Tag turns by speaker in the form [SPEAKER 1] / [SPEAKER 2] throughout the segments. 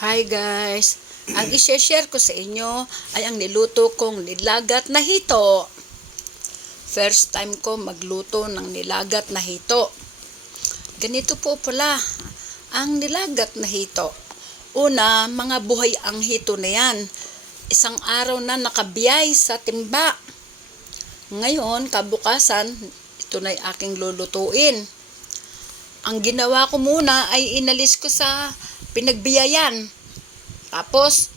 [SPEAKER 1] Hi guys! Ang isi-share ko sa inyo ay ang niluto kong nilagat na hito. First time ko magluto ng nilagat na hito. Ganito po pala ang nilagat na hito. Una, mga buhay ang hito na yan. Isang araw na nakabiyay sa timba. Ngayon, kabukasan, ito na aking lulutuin. Ang ginawa ko muna ay inalis ko sa pinagbiyayan. Tapos,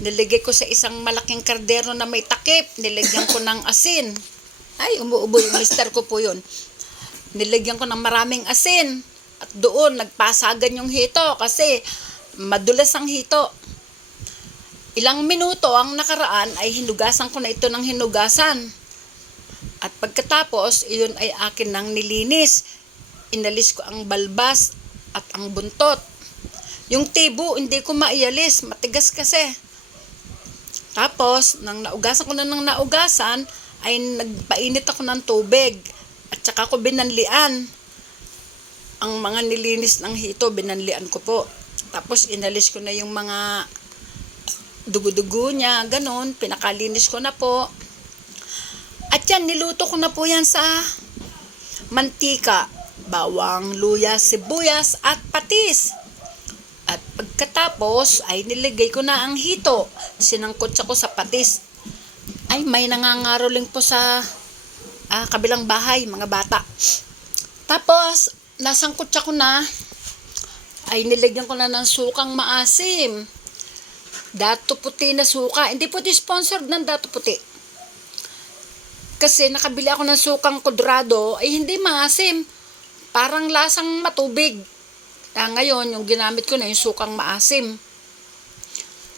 [SPEAKER 1] niligay ko sa isang malaking kardero na may takip. Nilagyan ko ng asin. Ay, umuubo yung mister ko po yun. Nilagyan ko ng maraming asin. At doon, nagpasagan yung hito kasi madulas ang hito. Ilang minuto ang nakaraan ay hinugasan ko na ito ng hinugasan. At pagkatapos, iyon ay akin nang nilinis. Inalis ko ang balbas at ang buntot. Yung tibo, hindi ko maialis. Matigas kasi. Tapos, nang naugasan ko na ng naugasan, ay nagpainit ako ng tubig. At saka ko binanlian. Ang mga nilinis ng hito, binanlian ko po. Tapos, inalis ko na yung mga dugo-dugo niya, ganun. Pinakalinis ko na po. At yan, niluto ko na po yan sa mantika, bawang, luya, sibuyas, at patis. At pagkatapos ay nilagay ko na ang hito. Sinangkot ko sa patis. Ay, may nangangaroling po sa ah, kabilang bahay, mga bata. Tapos, nasangkot ko na. Ay, nilagyan ko na ng sukang maasim. Dato puti na suka. Hindi po sponsored ng dato puti. Kasi nakabili ako ng sukang kudrado, ay hindi maasim. Parang lasang matubig. Ah, ngayon, yung ginamit ko na yung sukang maasim.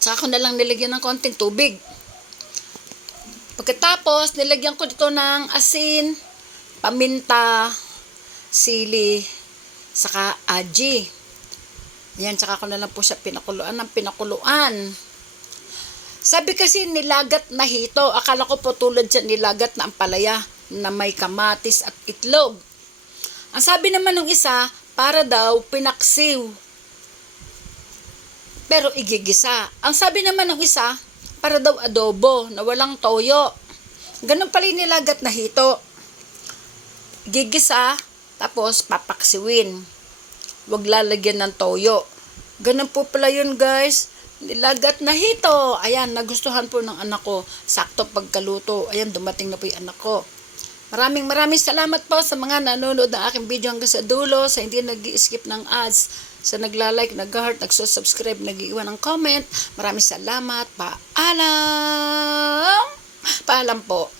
[SPEAKER 1] Tsaka ko na lang nilagyan ng konting tubig. Pagkatapos, nilagyan ko dito ng asin, paminta, sili, saka aji. Yan, tsaka ko na lang po siya pinakuluan ng pinakuluan. Sabi kasi nilagat na hito. Akala ko po tulad siya nilagat na ampalaya na may kamatis at itlog. Ang sabi naman ng isa, para daw pinaksiw. Pero igigisa. Ang sabi naman ng isa, para daw adobo na walang toyo. Ganun pala nilagat na hito. Gigisa, tapos papaksiwin. Huwag lalagyan ng toyo. Ganun po pala yun guys. Nilagat na hito. Ayan, nagustuhan po ng anak ko. Sakto pagkaluto. Ayan, dumating na po yung anak ko. Maraming maraming salamat po sa mga nanonood ng aking video hanggang sa dulo, sa hindi nag skip ng ads, sa nagla-like, nag-heart, nagsusubscribe, nag-iwan ng comment. Maraming salamat. Paalam! Paalam po.